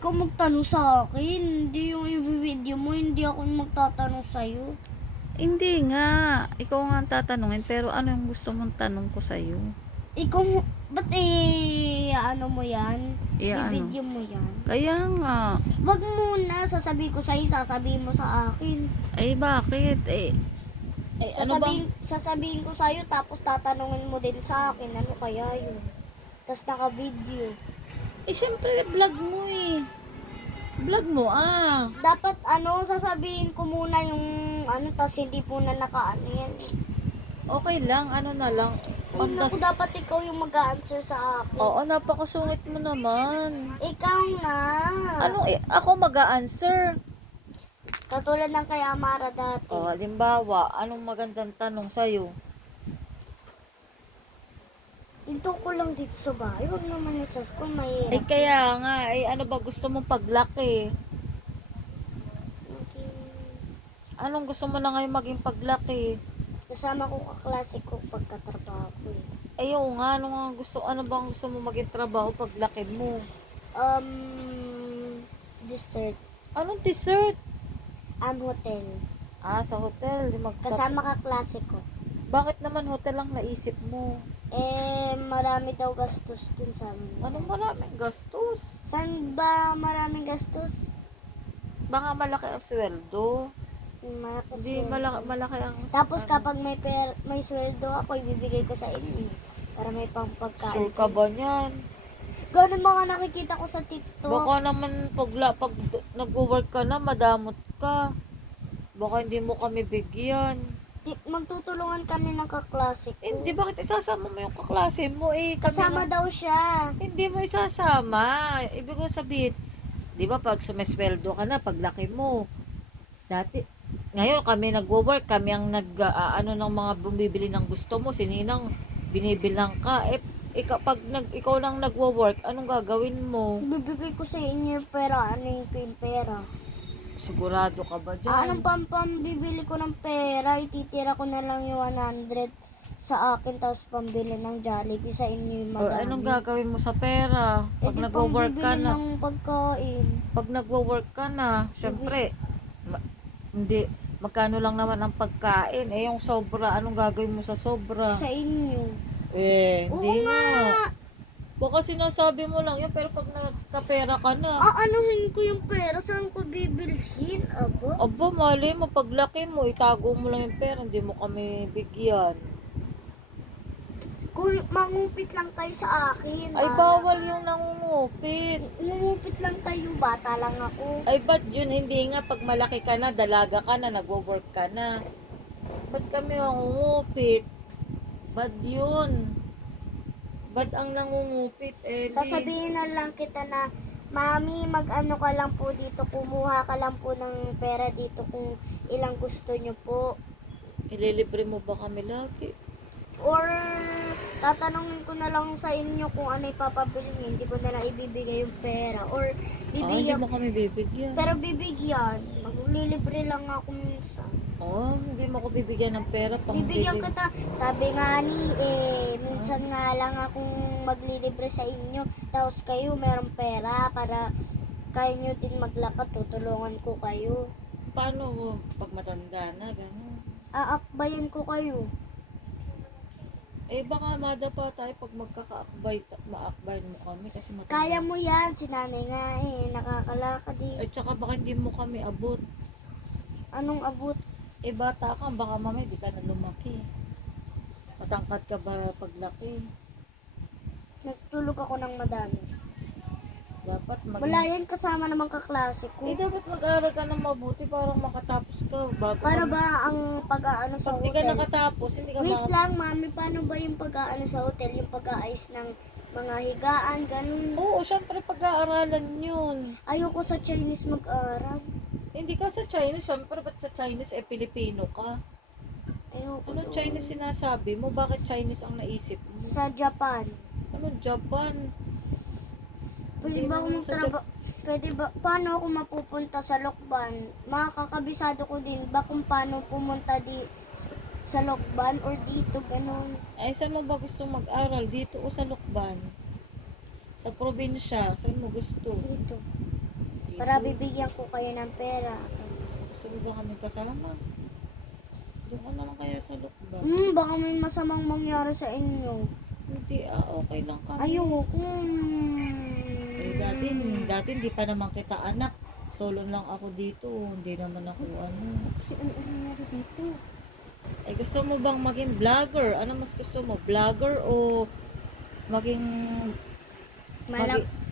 Ikaw magtanong sa akin. Hindi yung i-video mo. Hindi ako yung magtatanong sa'yo. Hindi nga. Ikaw nga ang tatanungin, pero ano yung gusto mong tanong ko sa'yo? Ikaw, ba't ano mo yan? Ano? I-video mo yan? Kaya nga. Wag muna. Sasabihin ko sa'yo, sasabihin mo sa akin. Ay, bakit? Ano bang... Sasabihin ko sa'yo, tapos tatanungin mo din sa akin. Ano kaya yun? Tapos naka-video. Siyempre, vlog mo eh. Vlog mo Dapat sasabihin ko muna yung tapos hindi po na naka-ano yan. Okay lang, ano na lang. Ay, naku, dapat ikaw yung mag-answer sa akin. Oo, napakasungit mo naman. Ikaw na. Ako mag-a-answer. Katulad ng kay Amara dati. Halimbawa, anong magandang tanong sa'yo? Ito ko lang dito sa bahay. Huwag naman yung sa school. Mahirap. Kaya nga, ano ba gusto mong paglaki? Okay. Anong gusto mo na ngayon maging paglaki? Kasama ko kaklase ko pagkatrabaho ko eh. Ayaw nga, ano bang gusto mo maging trabaho paglaki mo? Dessert. Anong dessert? Hotel. Sa hotel. Kasama kaklase ko. Bakit naman hotel ang naisip mo? Marami daw gastos dun sa amin. Anong maraming gastos? Saan ba maraming gastos? Baka malaki ang sweldo. Hindi, Sweldo. malaki ang... Tapos kapag may sweldo ako, ibibigay ko sa inyo. Para may pangpagkain. Sure ka ba niyan? Ganun mga nakikita ko sa TikTok. Baka naman pag nag-work ka na, madamot ka. Baka hindi mo kami bigyan. Magtutulungan kami ng kaklase ko. Hindi, bakit isasama mo yung kaklase mo Kasama daw siya. Hindi mo isasama. Ibig ko sabihin, di ba pag sumesweldo ka na, paglaki mo, ngayon kami nagwo-work, kami ang ng mga bumibili ng gusto mo, sininang binibilang ka. Ikaw lang nagwo-work, anong gagawin mo? Bibigay ko sa inyo yung pera. Ano yung pera? Sigurado ka ba dyan? Anong pambibili ko ng pera? Ititira ko na lang yung 100 sa akin, tapos pambili ng Jollibee sa inyo yung madami. Anong gagawin mo sa pera? Pag nagwo-work ka na. ng pagkain. Pag nagwo-work ka na, syempre, hindi, magkano lang naman ang pagkain. Yung sobra, anong gagawin mo sa sobra? Sa inyo. Hindi Oo nga. nga. Baka sinasabi mo lang yun, pero pag nagkapera ka na. Aanuhin ko yung pera. Saan ko bibilhin? Aba, mali mo, paglaki mo, itago mo lang yung pera, hindi mo kami bigyan. Kung mangupit lang kayo sa akin. Ay, bawal yung nangungupit. Mangupit lang kayo. Bata lang ako. Ay, ba't yun? Hindi nga, pag malaki ka na, dalaga ka na, nagwo-work ka na. Ba't kami mangungupit? Ba't yun? Ba't ang nangungupit? Sasabihin na lang kita na, Mami, mag-ano ka lang po dito, kumuha ka lang po ng pera dito kung ilang gusto nyo po. Ililibre mo ba kami lagi? Or, tatanungin ko na lang sa inyo kung ano ipapabili nyo, hindi ko na lang ibibigay yung pera. Or, Hindi bibigyan, mo kami bibigyan. pero bibigyan, maglilibre lang ako minsan. Hindi mo ko bibigyan ng pera pang Bibigyan kita, sabi nga ni, minsan nga lang akong maglilibre sa inyo, tapos kayo merong pera para kaya nyo din maglakad, tutulungan ko kayo. Paano mo? Pag matanda na, gano'n. Aakbayan ko kayo. Baka madapa tayo pag maakbayan mo kami kasi matanda. Kaya mo yan, si nanay nga nakakalakad eh. Tsaka baka hindi mo kami abot. Anong abot? Bata ka, baka mamay di ka na lumaki. Matangkad ka ba paglaki? Nagtulog ako ng madami. Dapat Wala yan, kasama naman kaklase ko. dapat mag-aral ka ng mabuti para makatapos ka. Para ba ang pag-aano sa Pag di ka hotel? nakatapos, hindi ka Wait lang, mami, paano ba yung pag-aano sa hotel? Yung pag-aayos ng mga higaan, ganun. Oo, syempre pag-aaralan yun. Ayoko sa Chinese mag-aral. Hindi ka sa Chinese, syempre ba't sa Chinese Pilipino ka? Ayoko Ano doon. Chinese sinasabi mo? Bakit Chinese ang naisip mo? Sa Japan. Ano Japan? Pwede Hindi ba ako naman sa magtrabaho? Pwede ba, paano ako mapupunta sa Lokban? Makakabisado ko din ba kung paano pumunta sa Lokban or dito, ganun. Saan mo ba gusto mag-aral? Dito o sa Lukban? Sa probinsya? Saan mo gusto? Dito. Para bibigyan ko kayo ng pera. Gusto mo ba kami kasama? Doon ka na lang kaya sa lukban. Baka may masamang mangyari sa inyo. Hindi, okay lang kami. Ayoko. Dati hindi pa naman kita anak. Solo lang ako dito. Hindi naman ako ano. Kasi ano nangyari dito? Gusto mo bang maging vlogger? Ano mas gusto mo? Vlogger o maging...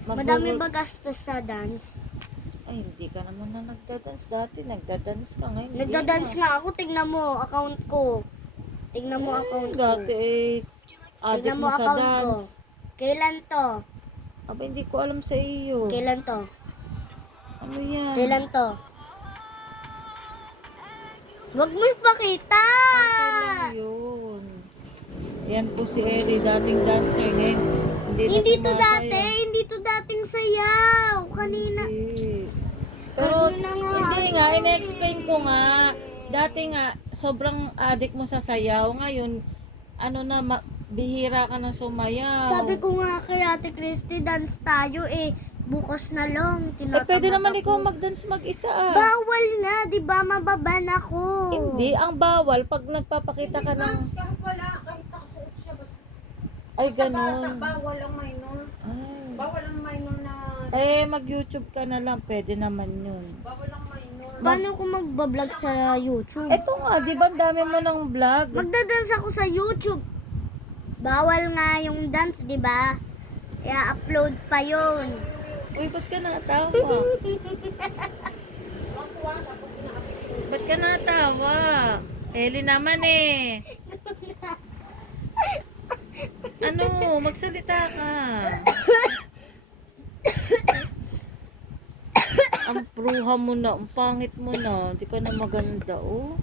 Madami ba gastos sa dance? Ay, hindi ka naman na nagdadance dati. Nagdadance ka ngayon. hindi Nagda-dance na. nga ako. Tignan mo, account ko. Tignan mo, account ko. Dati addict Tignan mo mo, sa account ko. dance. Kailan to? Aba, hindi ko alam sa iyo. Kailan to? Ano yan? Kailan to? Huwag mo ipakita! Kailan yun? Yan po si Ellie, dating dancer ngayon. Hindi to sumasayaw. dati. Hindi to dating sayaw. Kanina. Hindi. Pero, Kanina nga. hindi nga, ina-explain ko nga. Dati nga, sobrang addict mo sa sayaw. Ngayon, ano na, bihira ka na sumayaw. Sabi ko nga kay Ate Christy, dance tayo bukas na lang. Pwede naman ako. ikaw mag-dance mag-isa Bawal nga, di ba? Mababan ako. Hindi, ang bawal, pag nagpapakita ka ng... Kahit wala, kahit nakasuot siya, basta Ay, bata, ganun. bawal ang minor. Ay. Bawal ang minor na, Mag-YouTube ka na lang, pwede naman yun. bawal ang minor. Paano ko magbablog sa YouTube? Ito nga, di ba, ang dami mo ng vlog? Magdadance ako sa YouTube. Bawal nga yung dance, di ba? I-upload pa yun. Uy, ba't ka natawa? Ba't ka natawa? Ellie naman Ano, magsalita ka. Ang bruha mo na, ang pangit mo na. Hindi ka na maganda, oh.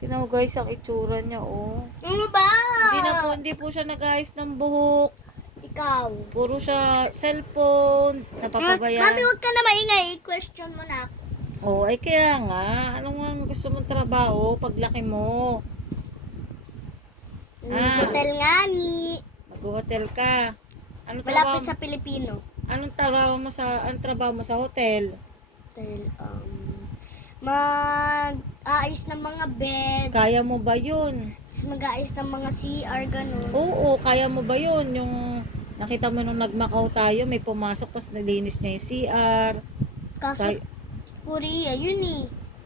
Tingnan mo guys, ang itsura niya, oh. Ano ba? Hindi po siya nag-ayos ng buhok. Ikaw. Puro siya cellphone, napapabayaan. Mami, huwag ka na maingay. I-question mo na ako. Oh, ay kaya nga. Ano nga ang gusto mong trabaho paglaki mo? Hotel nga ni. Mag-hotel ka. Ano trabaho? Malapit sa Pilipino. Anong trabaho mo sa hotel? Hotel, mag-aayos ng mga bed. Kaya mo ba 'yun? Tapos mag-aayos ng mga CR, ganun. Oo, kaya mo ba 'yun? Yung nakita mo nung nagmakaw tayo, may pumasok tapos nalinis niya yung CR. Kaso, Korea, yun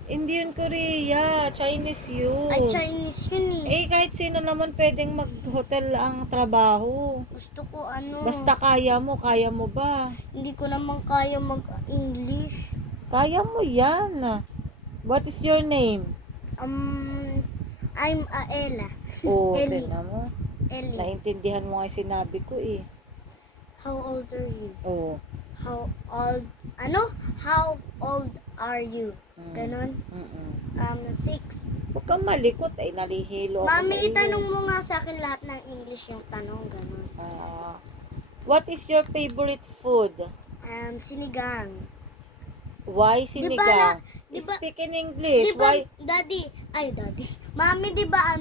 Hindi yun Korea, Chinese yun. Ay, Chinese yun Kahit sino naman pwedeng mag-hotel ang trabaho. Gusto ko Basta kaya mo ba? hindi ko naman kaya mag-English. Kaya mo yan. What is your name? I'm Ella. Oh, Ellie. tingnan mo. Ellie. Naintindihan mo nga yung sinabi ko How old are you? Oh. How old are you? Ganon. 6. Huwag kang malikot nalihilo ako sa Mami, iyo. itanong mo nga sa akin lahat ng English yung tanong, ganon. What is your favorite food? Sinigang. Why sinigang? Di ba- Speak in English. Di ba, Why? Daddy. Mami, di ba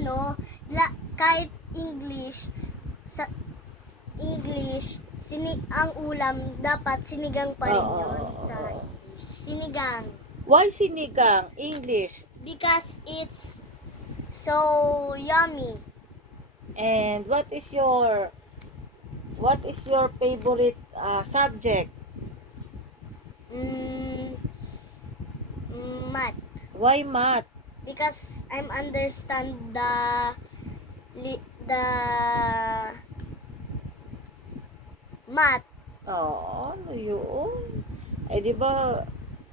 kahit English, sa English, ang ulam, dapat sinigang pa rin Oo. yun sa English. Sinigang. Why sinigang? English. Because it's so yummy. And what is your favorite subject? Math. Why math? Because I'm understand the math. Ano yun? Di ba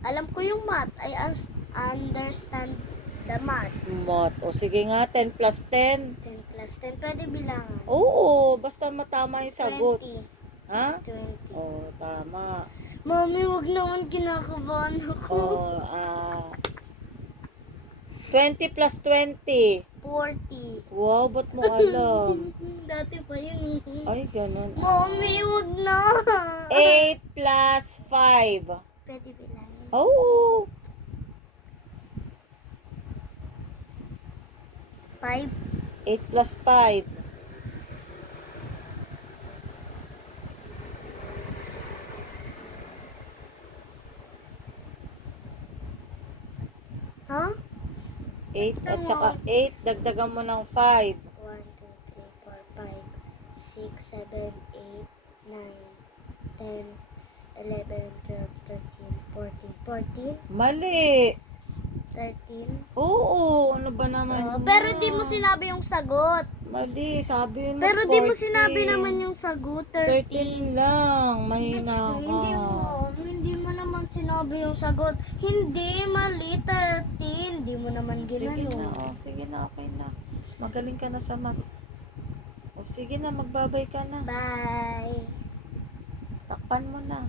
Alam ko yung math. I understand the math. math? O sige nga, 10 plus 10. 10 plus 10. Pwede bilangan. Oo, basta matama yung sagot. 20. Ha? 20. Oo, tama. Mami, wag naman kinakabahan ako. Oo, 20 plus 20. 40. Wow, ba't mo alam? Dati pa yun Ay, ganun. Mami, wag na. 8 plus 5. Pwede bilangan. Oh, 5. 8 plus 5. 8 at saka 8, dagdagan mo ng 5. 1, 2, 3, 4, 5, 6, 7, 8, 9, 10, 11, 12, 13, 14, 14, Mali. 13. Oo, ano ba naman Oh, yun? pero di mo sinabi yung sagot. Mali, sabi mo Pero di mo 14. sinabi naman yung sagot, 13 13. lang, mahina ka. Hindi mo naman sinabi yung sagot. Hindi, mali, 13. Hindi mo naman Sige na, ginano. sige na, okay na. Magaling ka na sa math. O sige na, magbabay ka na. Bye. Takpan mo na.